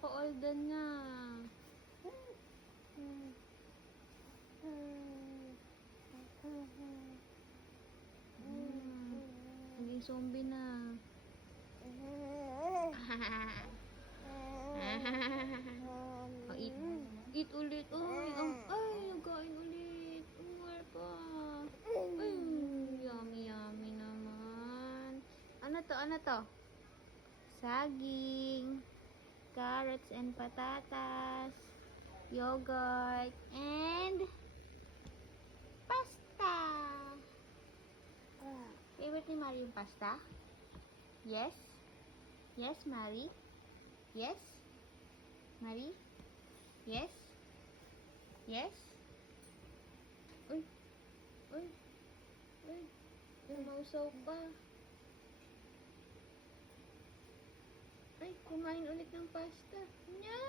ko all done na. Naging zombie na. Oh, eat ulit. Ay, nagkain ulit. Umar pa. Ay, yummy, yummy naman. Ano to? Ano to? Saging, carrots and patatas, yogurt, and pasta. Favorite ni Mari yung pasta? Yes? Yes, Mari? Yes? Mari? Yes? Yes? Uy! Uy! Uy! Lumausaw pa. Ay, kumain ulit ng pasta. Nya!